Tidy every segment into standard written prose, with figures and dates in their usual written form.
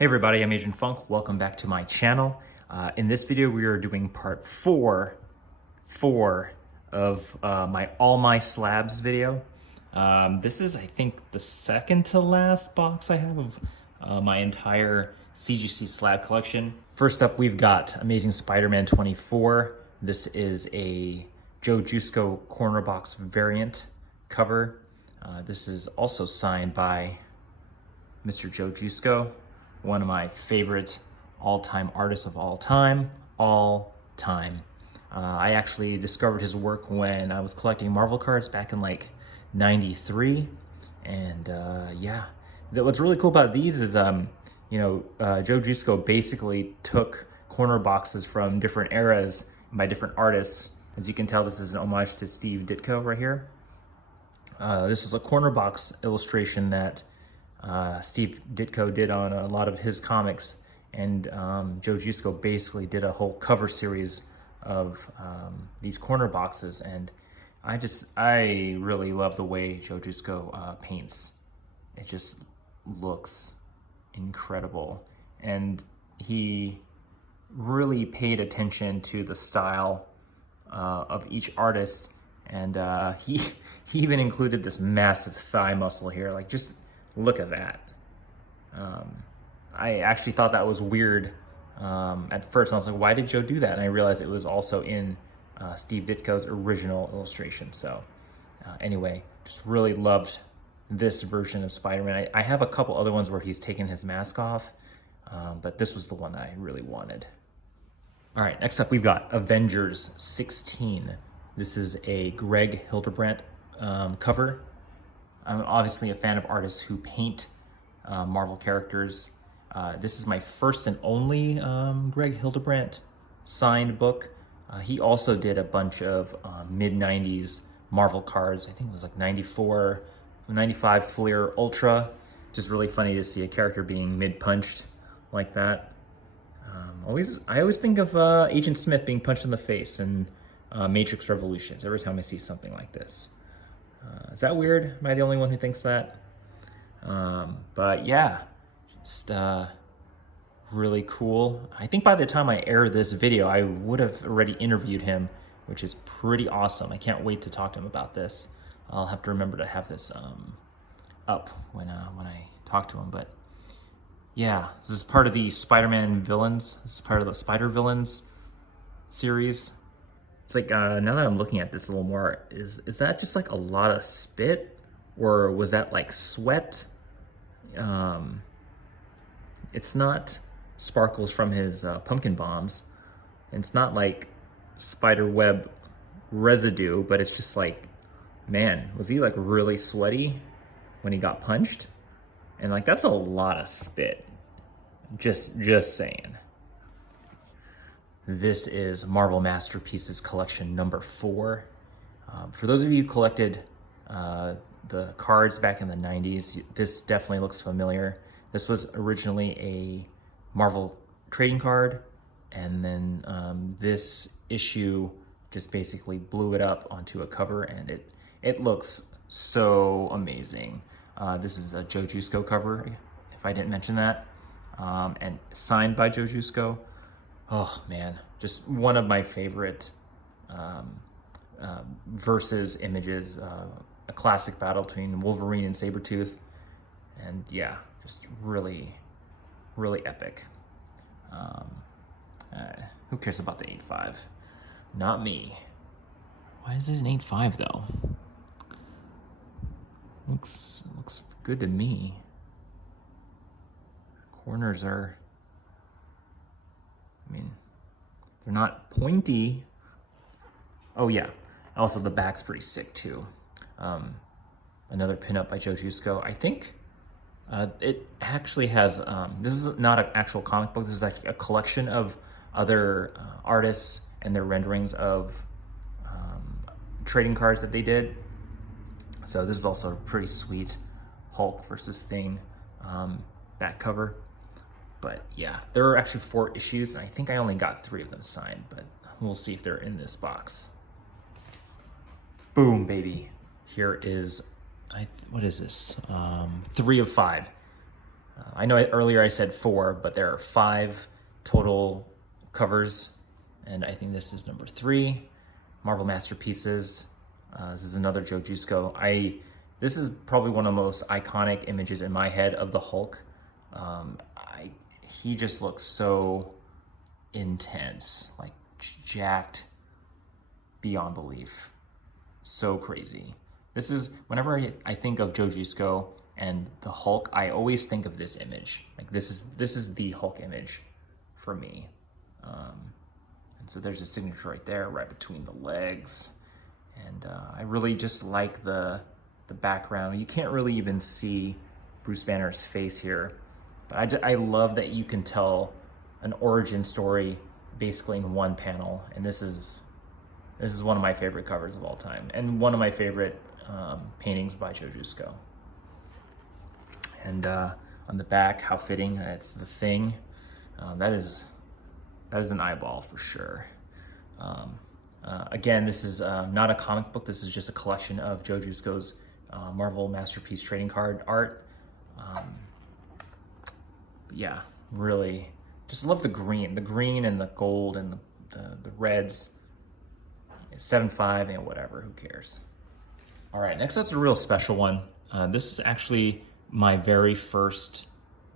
Hey everybody, I'm Aznfunk. Welcome back to my channel. In this video, we are doing part four of my All My Slabs video. This is, I think, the second to last box I have of my entire CGC Slab collection. First up, we've got Amazing Spider-Man 24. This is a Joe Jusko corner box variant cover. This is also signed by Mr. Joe Jusko, one of my favorite all-time artists of all time. I actually discovered his work when I was collecting Marvel cards back in like '93, and yeah. What's really cool about these is, Joe Jusko basically took corner boxes from different eras by different artists. As you can tell, this is an homage to Steve Ditko right here. This is a corner box illustration that Steve Ditko did on a lot of his comics, and Joe Jusko basically did a whole cover series of these corner boxes, and I really love the way Joe Jusko paints. It just looks incredible, and he really paid attention to the style of each artist, and he even included this massive thigh muscle here. Like, just look at that. I actually thought that was weird at first. I was like, why did Joe do that? And I realized it was also in Steve Ditko's original illustration. So anyway, just really loved this version of Spider-Man. I have a couple other ones where he's taken his mask off, but this was the one that I really wanted. All right, next up we've got Avengers 16. This is a Greg Hildebrandt cover. I'm obviously a fan of artists who paint Marvel characters. This is my first and only Greg Hildebrandt signed book. He also did a bunch of mid-90s Marvel cards. I think it was like 94, 95 Fleer Ultra. Just really funny to see a character being mid-punched like that. I always think of Agent Smith being punched in the face in Matrix Revolutions every time I see something like this. Is that weird? Am I the only one who thinks that? But yeah, just really cool. I think by the time I air this video, I would have already interviewed him, which is pretty awesome. I can't wait to talk to him about this. I'll have to remember to have this up when I talk to him. But yeah, this is part of the Spider-Man villains. This is part of the Spider Villains series. It's like, now that I'm looking at this a little more, is that just like a lot of spit, or was that like sweat? It's not sparkles from his pumpkin bombs. It's not like spider web residue, but it's just like, man, was he like really sweaty when he got punched? And like, that's a lot of spit. Just saying. This is Marvel Masterpieces Collection number 4. For those of you who collected the cards back in the 90s, this definitely looks familiar. This was originally a Marvel trading card, and then this issue just basically blew it up onto a cover, and it looks so amazing. This is a Joe Jusko cover, if I didn't mention that, and signed by Joe Jusko. Oh man, just one of my favorite versus images, a classic battle between Wolverine and Sabertooth, and yeah, just really, really epic. Who cares about the 8.5? Not me. Why is it an 8.5 though? Looks good to me. Corners are, I mean, they're not pointy. Oh yeah, also the back's pretty sick too. Another pinup by Joe Jusko. I think it actually has, this is not an actual comic book, this is actually a collection of other artists and their renderings of trading cards that they did. So this is also a pretty sweet Hulk versus Thing back cover. But yeah, there are actually 4 issues, and I think I only got 3 of them signed, but we'll see if they're in this box. Boom, baby. Here is, what is this? 3 of 5. I know earlier I said 4, but there are 5 total covers, and I think this is number 3. Marvel Masterpieces. This is another Joe Jusko. This is probably one of the most iconic images in my head of the Hulk. He just looks so intense, like jacked beyond belief. So crazy. This is, whenever I think of Joe Jusko and the Hulk, I always think of this image. Like this is the Hulk image for me. And so there's a signature right there, right between the legs. And I really just like the background. You can't really even see Bruce Banner's face here, but I love that you can tell an origin story basically in one panel. And this is one of my favorite covers of all time, and one of my favorite paintings by Joe Jusko. And on the back, how fitting, it's the Thing. That is an eyeball for sure. Again, this is not a comic book. This is just a collection of Joe Jusko's Marvel Masterpiece trading card art. Yeah, really, just love the green and the gold and the reds. 7.5 and whatever, who cares? All right, next up's a real special one. This is actually my very first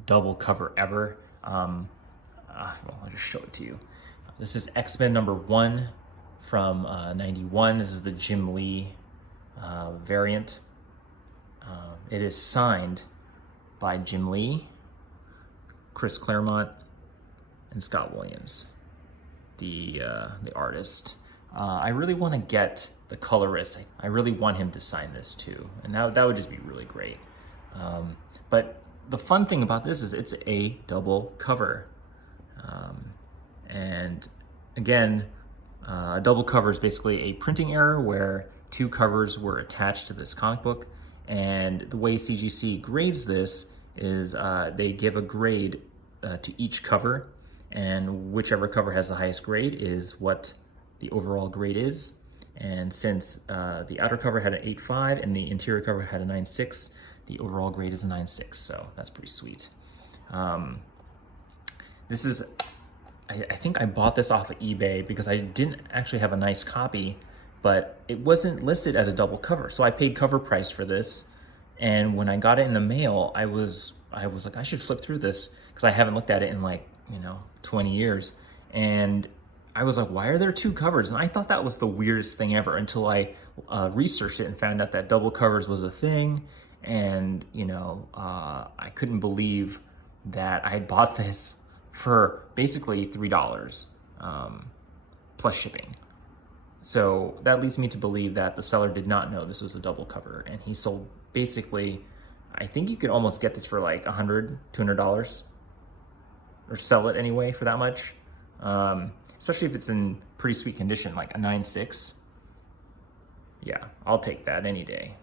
double cover ever. Well, I'll just show it to you. This is X-Men number 1 from 91. This is the Jim Lee variant. It is signed by Jim Lee, Chris Claremont, and Scott Williams, the artist. I really want to get the colorist. I really want him to sign this too, and that would just be really great. But the fun thing about this is it's a double cover. And again, a double cover is basically a printing error where 2 covers were attached to this comic book. And the way CGC grades this is they give a grade to each cover, and whichever cover has the highest grade is what the overall grade is. And since the outer cover had an 8.5 and the interior cover had a 9.6, the overall grade is a 9.6, so that's pretty sweet. This is, I think I bought this off of eBay because I didn't actually have a nice copy, but it wasn't listed as a double cover. So I paid cover price for this. And when I got it in the mail, I was like, I should flip through this because I haven't looked at it in like, 20 years. And I was like, why are there 2 covers? And I thought that was the weirdest thing ever until I researched it and found out that double covers was a thing. And, I couldn't believe that I had bought this for basically $3 plus shipping. So that leads me to believe that the seller did not know this was a double cover, and he sold basically, I think you could almost get this for like $100, $200, or sell it anyway for that much. Especially if it's in pretty sweet condition, like a 9.6. Yeah, I'll take that any day.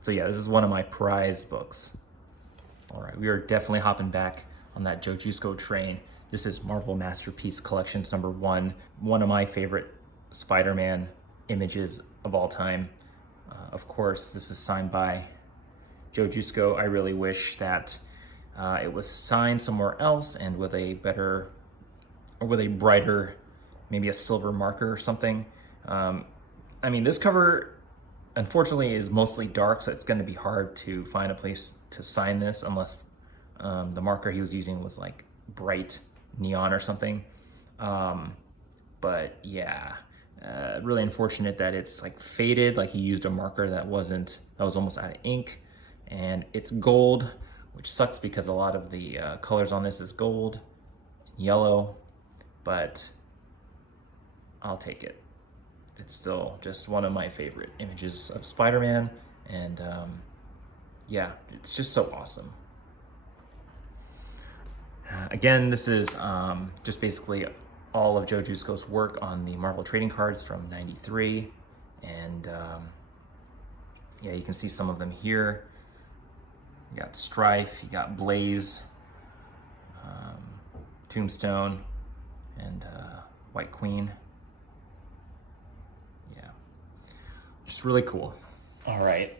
So yeah, this is one of my prized books. All right, we are definitely hopping back on that Joe Jusko train. This is Marvel Masterpiece Collections number 1, one of my favorite Spider-Man images of all time. Of course, this is signed by Joe Jusko. I really wish that it was signed somewhere else and with a better, or with a brighter, maybe a silver marker or something. I mean, this cover, unfortunately, is mostly dark, so it's going to be hard to find a place to sign this unless the marker he was using was like bright neon or something. But yeah, really unfortunate that it's like faded, like he used a marker that was almost out of ink, and it's gold, which sucks because a lot of the colors on this is gold, yellow, but I'll take it. It's still just one of my favorite images of Spider-Man, and yeah, it's just so awesome. Again, this is just basically all of Joe Jusko's work on the Marvel trading cards from '93, and yeah, you can see some of them here. You got Strife, you got Blaze, Tombstone, and White Queen. Yeah, just really cool. All right,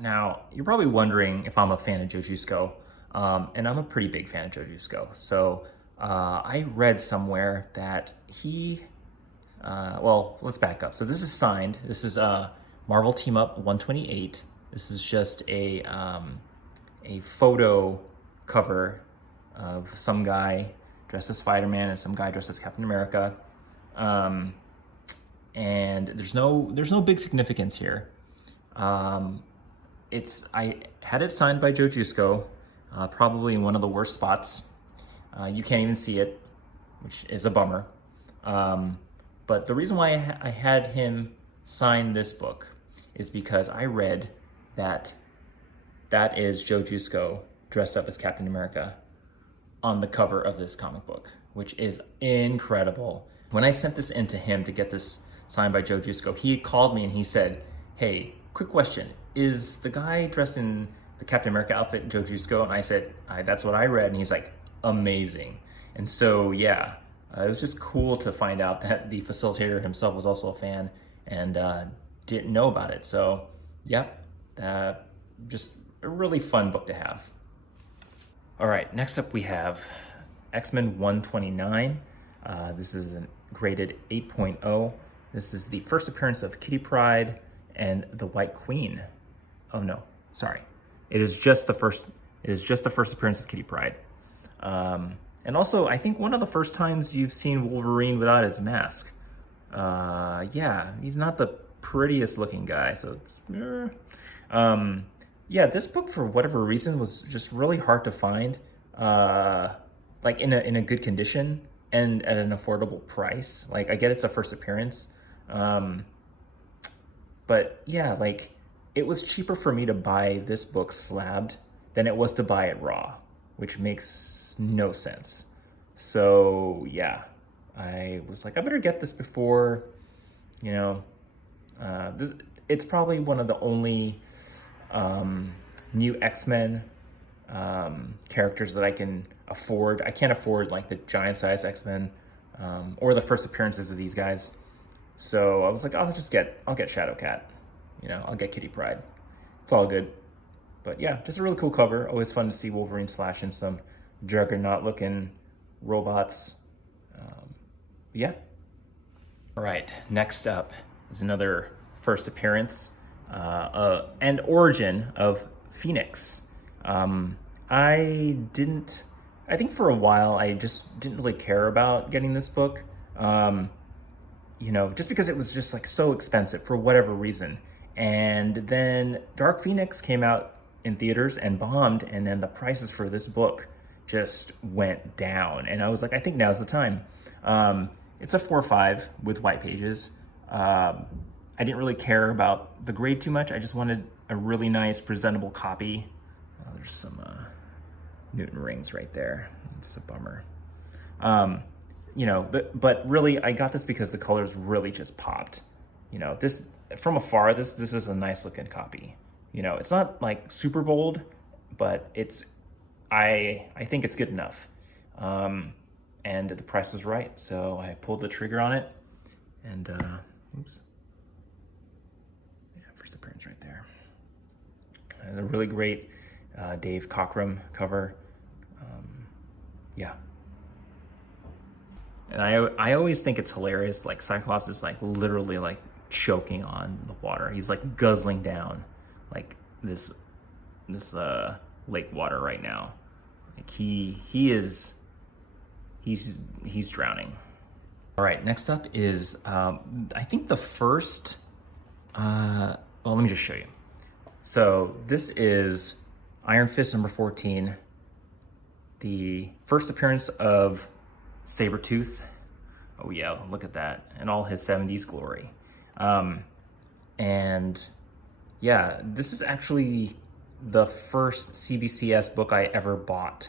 now you're probably wondering if I'm a fan of Joe Jusko. And I'm a pretty big fan of Joe Jusko. So I read somewhere that he, well, let's back up. So this is signed. This is Marvel Team Up 128. This is just a photo cover of some guy dressed as Spiderman and some guy dressed as Captain America. And there's no big significance here. I had it signed by Joe Jusko, probably in one of the worst spots. You can't even see it, which is a bummer. But the reason why I had him sign this book is because I read that is Joe Jusko dressed up as Captain America on the cover of this comic book, which is incredible. When I sent this in to him to get this signed by Joe Jusko, he called me and he said, "Hey, quick question. Is the guy dressed in the Captain America outfit Joe Jusko?" And I said, "That's what I read." And he's like, "Amazing." And so, yeah, it was just cool to find out that the facilitator himself was also a fan and didn't know about it. So, yeah, just a really fun book to have. All right, next up we have X-Men 129. This is a graded 8.0. This is the first appearance of Kitty Pryde and the White Queen. Oh no, sorry. It is just the first appearance of Kitty Pryde. And also, I think one of the first times you've seen Wolverine without his mask. Yeah, he's not the prettiest looking guy, so it's... yeah, this book, for whatever reason, was just really hard to find, like in a good condition and at an affordable price. Like, I get it's a first appearance, but yeah, like, it was cheaper for me to buy this book slabbed than it was to buy it raw, which makes no sense. So yeah, I was like, I better get this before, you know, it's probably one of the only new X-Men characters that I can afford. I can't afford like the giant size X-Men or the first appearances of these guys. So I was like, I'll get Shadowcat, you know, I'll get Kitty Pryde. It's all good. But yeah, just a really cool cover. Always fun to see Wolverine slashing some juggernaut looking robots. Yeah. All right, next up is another first appearance and origin of Phoenix. I think for a while I just didn't really care about getting this book, you know, just because it was just like so expensive for whatever reason. And then Dark Phoenix came out in theaters and bombed, and then the prices for this book just went down. And I was like, I think now's the time. It's a 4.5 with white pages. I didn't really care about the grade too much. I just wanted a really nice, presentable copy. Oh, there's some Newton rings right there. It's a bummer. You know, but really, I got this because the colors really just popped. You know, this from afar, this is a nice looking copy. You know, it's not like super bold, but it's I think it's good enough. And the price was right, so I pulled the trigger on it. And oops. Yeah, first appearance right there. And a really great Dave Cockrum cover. Yeah. And I always think it's hilarious, like Cyclops is like literally like choking on the water. He's like guzzling down like this lake water right now. Like he's drowning. All right, next up is I think the first well, let me just show you. So this is Iron Fist number 14, the first appearance of Sabertooth. Oh yeah, look at that, and all his 70s glory. And yeah, this is actually the first CBCS book I ever bought.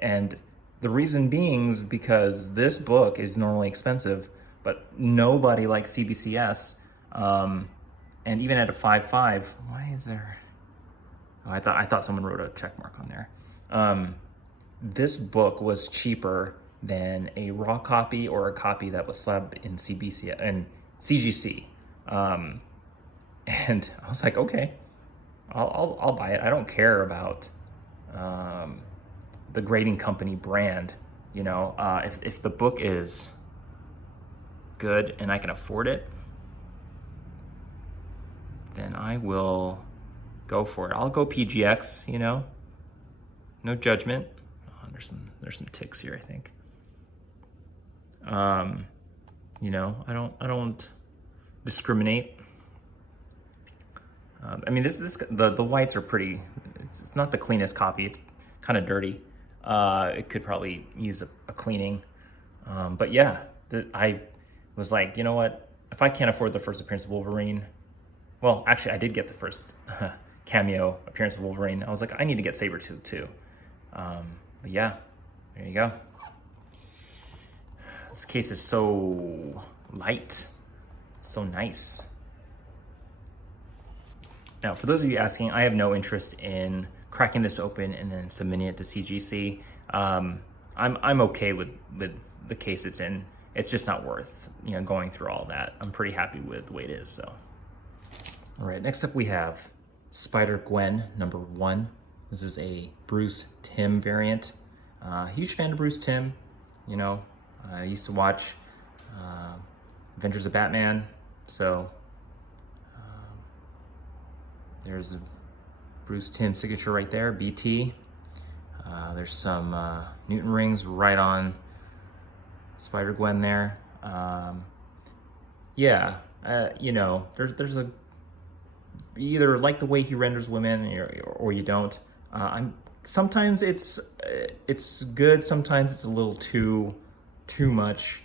And the reason being is because this book is normally expensive, but nobody likes CBCS. And even at a 5.5, why is there? Oh, I thought someone wrote a check mark on there. This book was cheaper than a raw copy or a copy that was slabbed in CGC. And I was like, okay, I'll buy it. I don't care about the grading company brand. You know, if the book is good and I can afford it, then I will go for it. I'll go PGX, you know, no judgment. Oh, there's some ticks here, I think. You know, I don't discriminate. I mean, the whites are pretty. It's not the cleanest copy. It's kind of dirty. It could probably use a cleaning. But yeah, I was like, you know what? If I can't afford the first appearance of Wolverine, well, actually, I did get the first cameo appearance of Wolverine. I was like, I need to get Sabertooth too. But yeah, there you go. This case is so light, so nice. Now, for those of you asking, I have no interest in cracking this open and then submitting it to CGC. I'm okay with the case it's in. It's just not worth, you know, going through all that. I'm pretty happy with the way it is, so. All right, next up we have Spider-Gwen #1. This is a Bruce Timm variant. Huge fan of Bruce Timm. You know, I used to watch Avengers of Batman, so there's a Bruce Timm signature right there, BT. There's some Newton rings right on Spider-Gwen there. Yeah, you know, there's a, you either like the way he renders women or you don't. Sometimes it's good, sometimes it's a little too much.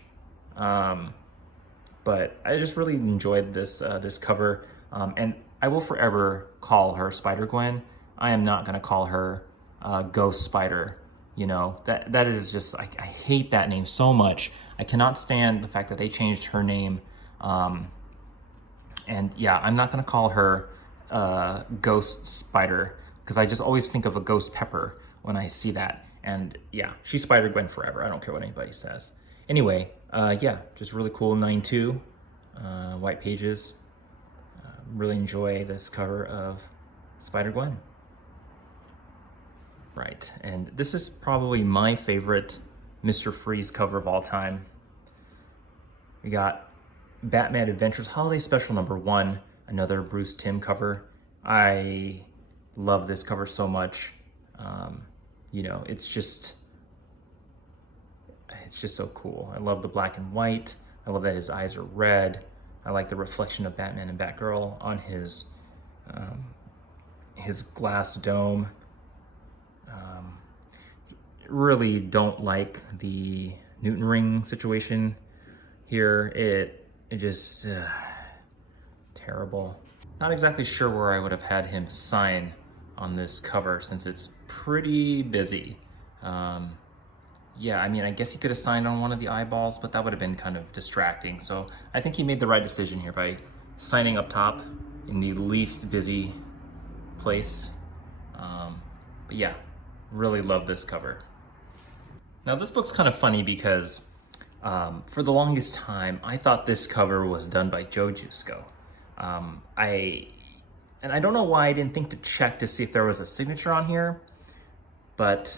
But I just really enjoyed this this cover, and I will forever call her Spider-Gwen. I am not gonna call her Ghost Spider. You know, that is just, I hate that name so much. I cannot stand the fact that they changed her name. And yeah, I'm not gonna call her Ghost Spider, because I just always think of a Ghost Pepper when I see that. And yeah, she's Spider-Gwen forever. I don't care what anybody says. Anyway, yeah, just really cool 9/2 white pages. Really enjoy this cover of Spider-Gwen. Right, and this is probably my favorite Mr. Freeze cover of all time. We got Batman Adventures Holiday Special #1, another Bruce Timm cover. I love this cover so much. You know, it's just so cool. I love the black and white. I love that his eyes are red. I like the reflection of Batman and Batgirl on his glass dome. Really don't like the Newton ring situation here. It just terrible. Not exactly sure where I would have had him sign on this cover since it's pretty busy. Yeah, I mean, I guess he could have signed on one of the eyeballs, but that would have been kind of distracting. So I think he made the right decision here by signing up top in the least busy place. But yeah, really love this cover. Now this book's kind of funny because for the longest time, I thought this cover was done by Joe Jusko. I don't know why I didn't think to check to see if there was a signature on here, but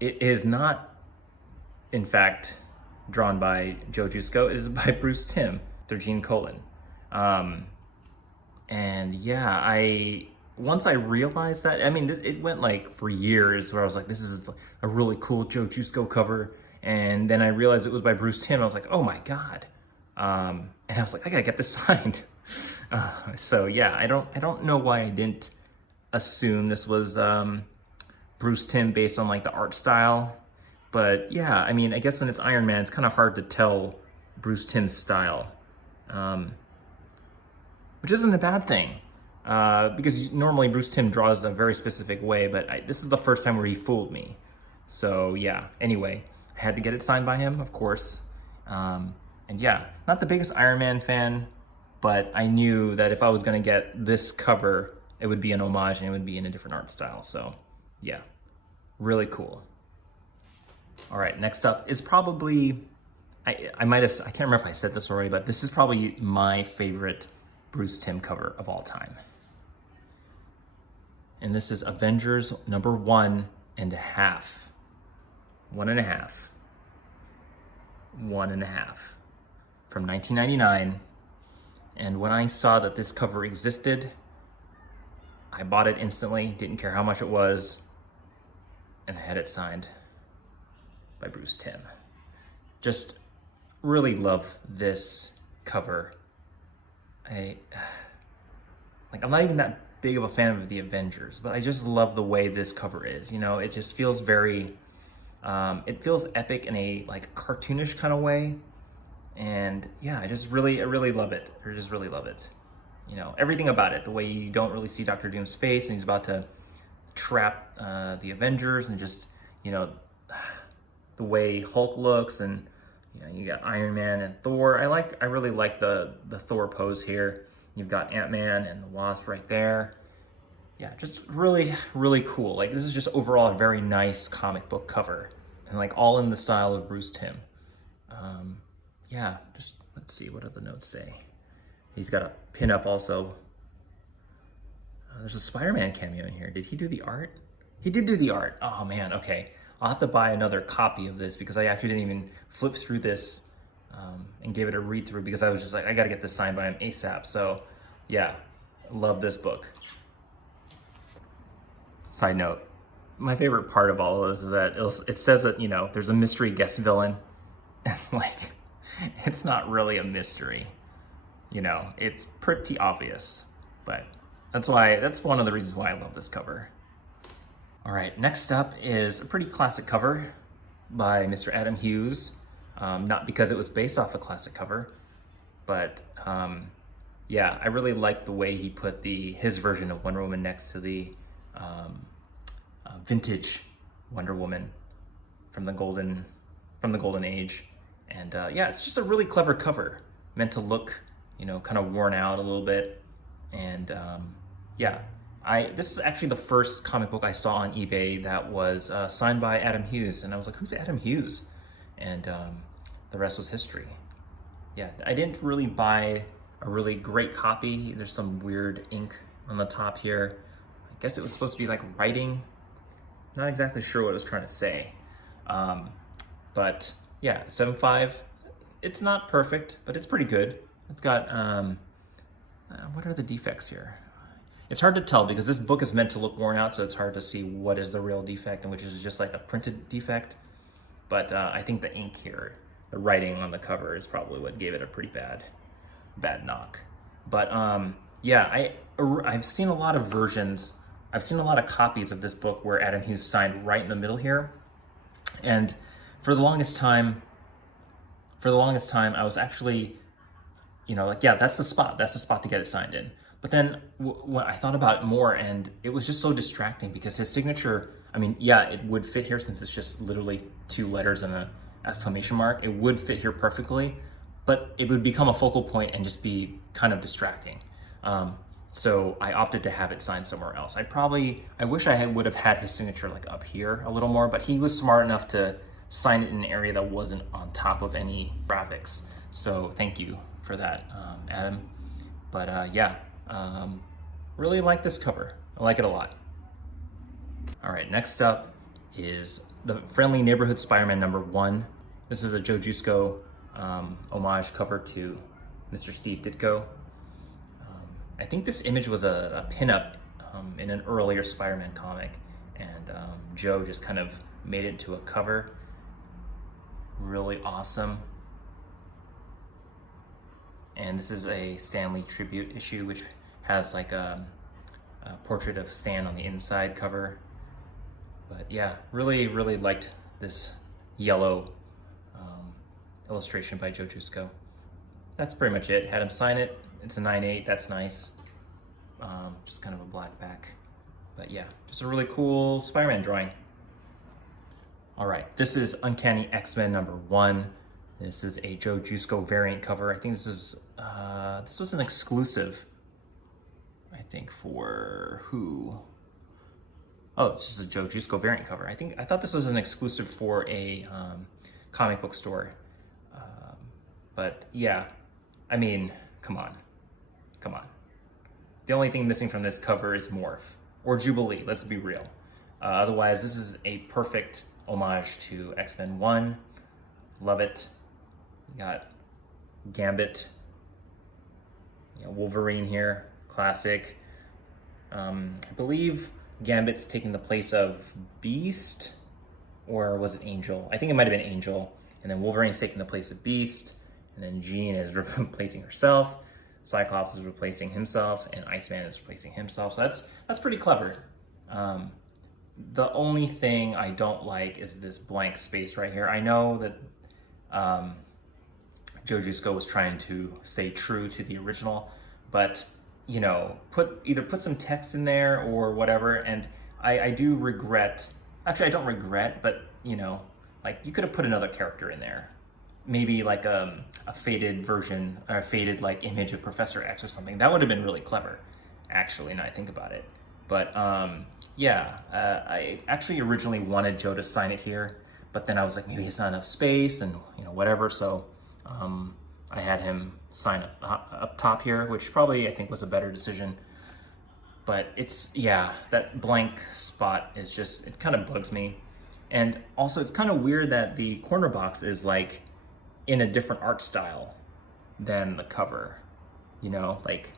it is not, in fact, drawn by Joe Jusko. It is by Bruce Timm, 13 colon. And yeah, once I realized that, I mean, it went like for years where I was like, this is a really cool Joe Jusko cover. And then I realized it was by Bruce Timm. I was like, oh my God. And I was like, I gotta get this signed. So yeah, I don't know why I didn't assume this was Bruce Timm based on like the art style. But yeah, I mean, I guess when it's Iron Man, it's kind of hard to tell Bruce Timm's style, which isn't a bad thing. Because normally Bruce Timm draws a very specific way, but this is the first time where he fooled me. So yeah, anyway, I had to get it signed by him, of course. And yeah, not the biggest Iron Man fan, but I knew that if I was gonna get this cover, it would be an homage and it would be in a different art style. So yeah, really cool. All right, next up is probably, I can't remember if I said this already, but this is probably my favorite Bruce Timm cover of all time. And this is Avengers number 1.5. 1.5. 1.5. From 1999. And when I saw that this cover existed, I bought it instantly, didn't care how much it was, and I had it signed by Bruce Timm. Just really love this cover. I'm not even that big of a fan of the Avengers, but I just love the way this cover is. You know, it just feels very, it feels epic in a like cartoonish kind of way. And yeah, I really love it. I just really love it. You know, everything about it, the way you don't really see Doctor Doom's face and he's about to trap the Avengers, and just, you know, the way Hulk looks, and you know, you got Iron Man and Thor. I really like the Thor pose here. You've got Ant-Man and the Wasp right there. Yeah, just really cool. Like, this is just overall a very nice comic book cover, and like all in the style of Bruce Timm. Yeah, just let's see, what do the notes say? He's got a pin-up also. There's a Spider-Man cameo in here. Did he do the art? He did do the art. Oh man, okay. I'll have to buy another copy of this because I actually didn't even flip through this and give it a read through, because I was just like, I gotta get this signed by him ASAP. So yeah, love this book. Side note, my favorite part of all of this is that it says that, you know, there's a mystery guest villain. And like, it's not really a mystery. You know, it's pretty obvious, but that's one of the reasons why I love this cover. All right, next up is a pretty classic cover by Mr. Adam Hughes. Not because it was based off a classic cover, but yeah, I really like the way he put his version of Wonder Woman next to the vintage Wonder Woman from the golden age. And yeah, it's just a really clever cover, meant to look, you know, kind of worn out a little bit. And yeah, this is actually the first comic book I saw on eBay that was signed by Adam Hughes. And I was like, who's Adam Hughes? And the rest was history. Yeah, I didn't really buy a really great copy. There's some weird ink on the top here. I guess it was supposed to be like writing. Not exactly sure what it was trying to say. But yeah, 7.5. It's not perfect, but it's pretty good. It's got, what are the defects here? It's hard to tell because this book is meant to look worn out, so it's hard to see what is the real defect and which is just like a printed defect. But I think the ink here, the writing on the cover, is probably what gave it a pretty bad knock. But yeah, I've seen a lot of versions. I've seen a lot of copies of this book where Adam Hughes signed right in the middle here. And for the longest time, I was actually, you know, like, yeah, that's the spot to get it signed in. But then when I thought about it more, and it was just so distracting because his signature, I mean, yeah, it would fit here since it's just literally 2 letters and an exclamation mark. It would fit here perfectly, but it would become a focal point and just be kind of distracting. So I opted to have it signed somewhere else. I wish I would have had his signature like up here a little more, but he was smart enough to sign it in an area that wasn't on top of any graphics. So thank you for that, Adam. But yeah, really like this cover. I like it a lot. All right, next up is the Friendly Neighborhood Spider-Man #1. This is a Joe Jusko homage cover to Mr. Steve Ditko. I think this image was a pinup in an earlier Spider-Man comic, and Joe just kind of made it into a cover. Really awesome. And this is a Stan Lee tribute issue, which has like a portrait of Stan on the inside cover. But yeah, really liked this yellow illustration by Joe Jusko. That's pretty much it. Had him sign it. It's a 9/8, that's nice. Just kind of a black back. But yeah, just a really cool Spider-Man drawing. All right, this is Uncanny X-Men #1. This is a Joe Jusko variant cover. I think this was an exclusive, I think, for who? Oh, it's just a Joe Jusko variant cover. I thought this was an exclusive for a comic book store. But yeah, I mean, come on. The only thing missing from this cover is Morph. or Jubilee, let's be real. Otherwise, this is a perfect homage to X-Men 1. Love it. You got Gambit, Wolverine here, classic. I believe Gambit's taking the place of Beast, or was it Angel? I think it might have been Angel. And then Wolverine's taking the place of Beast, and then Jean is replacing herself. Cyclops is replacing himself, and Iceman is replacing himself. So that's pretty clever. The only thing I don't like is this blank space right here. I know that Joe Jusko was trying to stay true to the original, but either put some text in there or whatever. And I do regret, actually I don't regret, but like you could have put another character in there. Maybe like a faded version or a faded like image of Professor X or something. That would have been really clever, actually, now I think about it. But yeah, I actually originally wanted Joe to sign it here, but then I was like, maybe it's not enough space and whatever. So I had him sign up top here, which probably I think was a better decision. But that blank spot is just, it kind of bugs me. And also it's kind of weird that the corner box is like in a different art style than the cover, like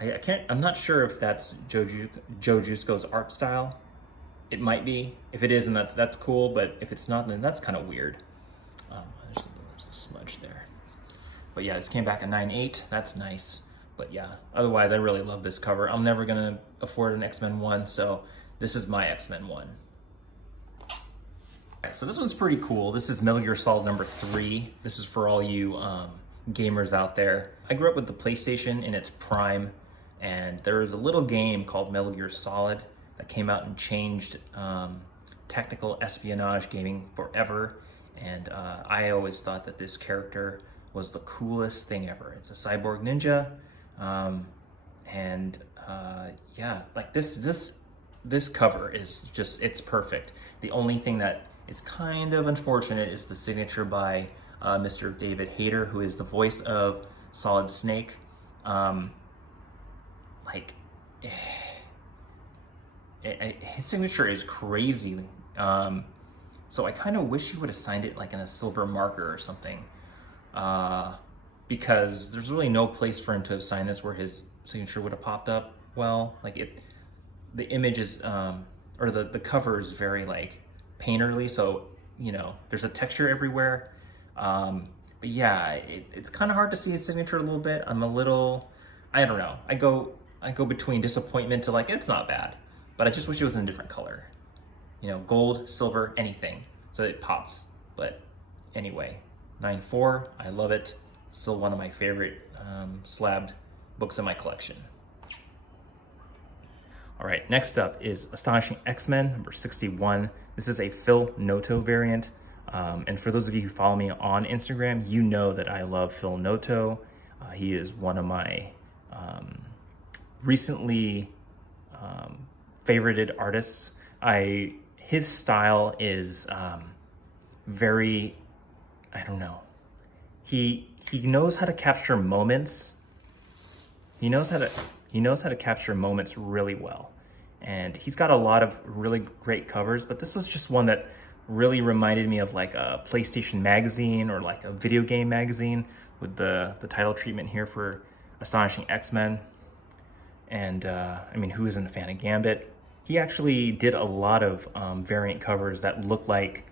I'm not sure if that's Joe Jusko's art style. It might be. If it is, then that's cool, but if it's not, then that's kind of weird. There's a smudge there. But yeah, this came back at 9.8. That's nice. But yeah, otherwise I really love this cover. I'm never gonna afford an X-Men 1, so this is my X-Men 1. Alright, so this one's pretty cool. This is Metal Gear Solid number 3. This is for all you gamers out there. I grew up with the PlayStation in its prime, and there was a little game called Metal Gear Solid that came out and changed technical espionage gaming forever. And I always thought that this character was the coolest thing ever. It's a cyborg ninja, yeah, like this cover is just, it's perfect. The only thing that is kind of unfortunate is the signature by Mr. David Hayter, who is the voice of Solid Snake. His signature is crazy. So I kind of wish he would have signed it like in a silver marker or something, because there's really no place for him to have signed this where his signature would have popped up. Well, like the image is, or the cover is very like painterly, so there's a texture everywhere. But yeah, it's kind of hard to see his signature a little bit. I'm a little, I don't know. I go between disappointment to like, it's not bad, but I just wish it was in a different color. Gold, silver, anything, so it pops. But anyway, 9.4, I love it. Still one of my favorite slabbed books in my collection. All right, next up is Astonishing X-Men number 61. This is a Phil Noto variant. And for those of you who follow me on Instagram, you know that I love Phil Noto. He is one of my recently favorited artists. His style is very, I don't know. He knows how to capture moments. He knows how to capture moments really well. And he's got a lot of really great covers, but this was just one that really reminded me of like a PlayStation magazine or like a video game magazine with the title treatment here for Astonishing X-Men. And I mean, who isn't a fan of Gambit? He actually did a lot of variant covers that look like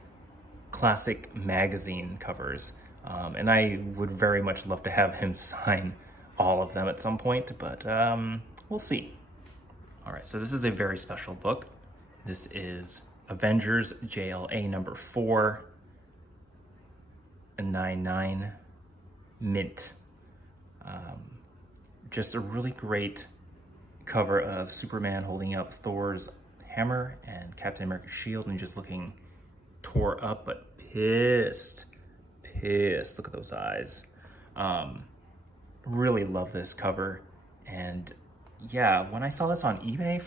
classic magazine covers. And I would very much love to have him sign all of them at some point, but we'll see. All right, so this is a very special book. This is Avengers JLA number 4, a 9.9 mint. Just a really great cover of Superman holding up Thor's hammer and Captain America's shield and just looking tore up but pissed. Look at those eyes. Really love this cover. And yeah, when I saw this on eBay,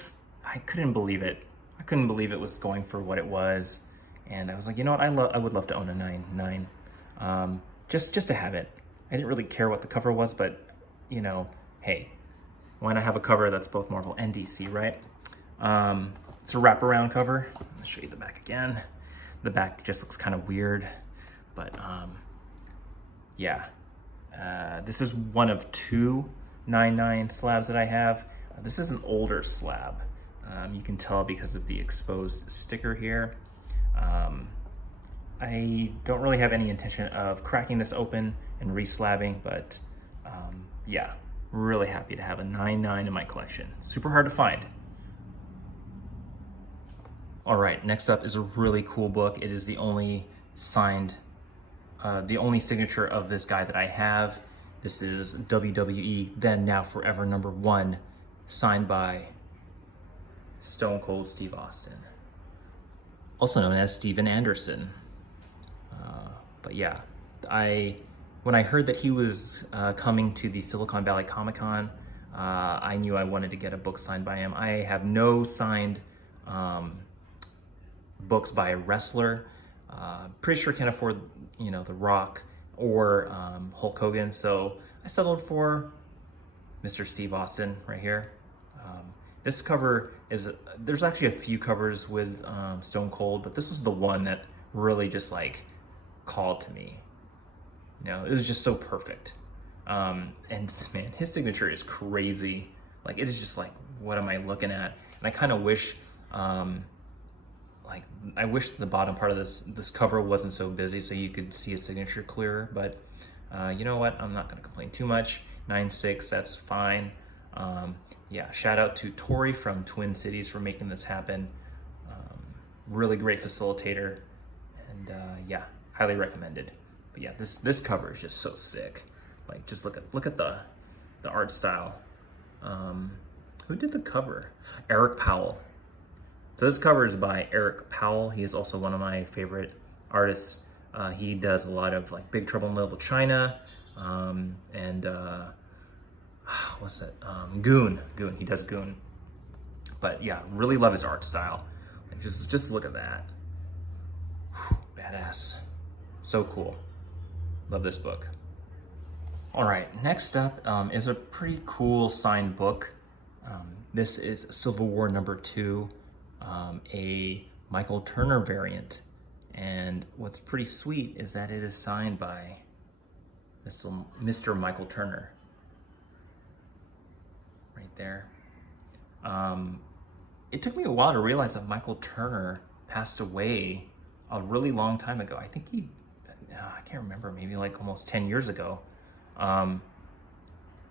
I couldn't believe it. I couldn't believe it was going for what it was. And I was like, you know what, I would love to own a 9.9. Just to have it. I didn't really care what the cover was, but hey, why not have a cover that's both Marvel and DC, right? It's a wraparound cover. I'll show you the back again. The back just looks kind of weird, but yeah. This is one of two 9/9 slabs that I have. This is an older slab. You can tell because of the exposed sticker here. I don't really have any intention of cracking this open and re-slabbing, but yeah, really happy to have a 9/9 in my collection. Super hard to find. All right, next up is a really cool book. It is the only signed, the only signature of this guy that I have. This is WWE Then Now Forever #1, signed by Stone Cold Steve Austin, also known as Steven Anderson. But yeah, when I heard that he was coming to the Silicon Valley Comic-Con, I knew I wanted to get a book signed by him. I have no signed books by a wrestler. Pretty sure can't afford, you know, The Rock or Hulk Hogan, so I settled for Mr. Steve Austin right here. This cover is, there's actually a few covers with Stone Cold, but this was the one that really just like called to me. You know, it was just so perfect. And man, his signature is crazy. Like, it is just like, what am I looking at? And I kind of wish, like, I wish the bottom part of this cover wasn't so busy so you could see his signature clearer, but you know what? I'm not gonna complain too much. 9/6, that's fine. Yeah, shout out to Tori from Twin Cities for making this happen. Really great facilitator, and yeah, highly recommended. But yeah, this cover is just so sick. Like, just look at the art style. Who did the cover? Eric Powell. So this cover is by Eric Powell. He is also one of my favorite artists. He does a lot of like Big Trouble in Little China, and what's that? Goon. He does Goon. But yeah, really love his art style. Like, just look at that. Whew, badass. So cool. Love this book. All right, next up is a pretty cool signed book. This is Civil War #2, a Michael Turner variant. And what's pretty sweet is that it is signed by Mr. Michael Turner. Right there. It took me a while to realize that Michael Turner passed away a really long time ago. I think I can't remember, maybe like almost 10 years ago.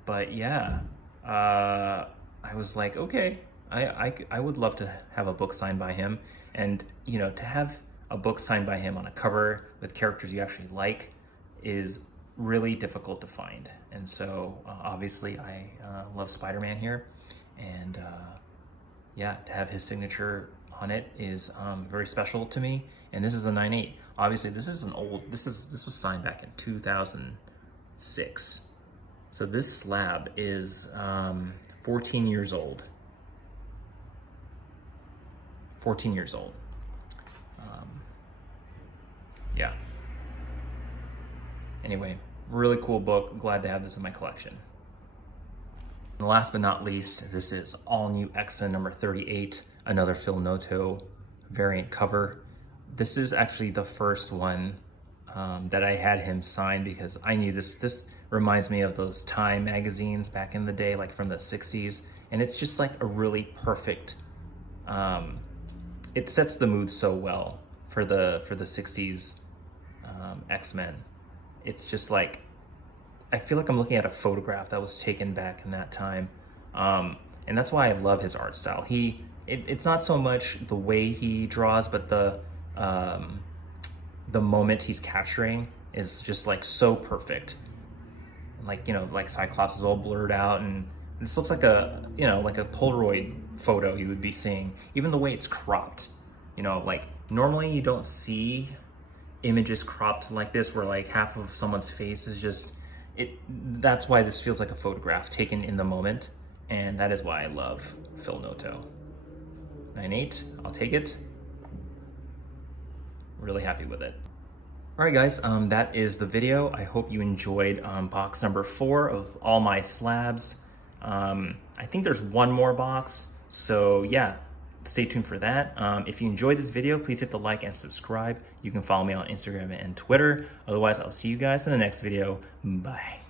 But yeah, I was like, okay, I would love to have a book signed by him. And, you know, to have a book signed by him on a cover with characters you actually like is really difficult to find. And so obviously I love Spiderman here, and yeah, to have his signature on it is very special to me. And this is a 9/8. Obviously this is this was signed back in 2006. So this slab is 14 years old. 14 years old. Yeah. Anyway, really cool book. Glad to have this in my collection. And last but not least, this is all new X-Men #38, another Phil Noto variant cover. This is actually the first one that I had him sign, because I knew this reminds me of those Time magazines back in the day, like from the 60s. And it's just like a really perfect, it sets the mood so well for the 60s X-Men. It's just like, I feel like I'm looking at a photograph that was taken back in that time. And that's why I love his art style. It's not so much the way he draws, but the moment he's capturing is just like so perfect. Like, you know, like Cyclops is all blurred out, and this looks like a, you know, like a Polaroid photo you would be seeing. Even the way it's cropped, you know, like normally you don't see images cropped like this, where like half of someone's face is just, that's why this feels like a photograph taken in the moment. And that is why I love Phil Noto. 9/8, I'll take it. Really happy with it. All right, guys, that is the video. I hope you enjoyed box number 4 of all my slabs. I think there's one more box. So yeah, stay tuned for that. If you enjoyed this video, please hit the like and subscribe. You can follow me on Instagram and Twitter. Otherwise, I'll see you guys in the next video. Bye.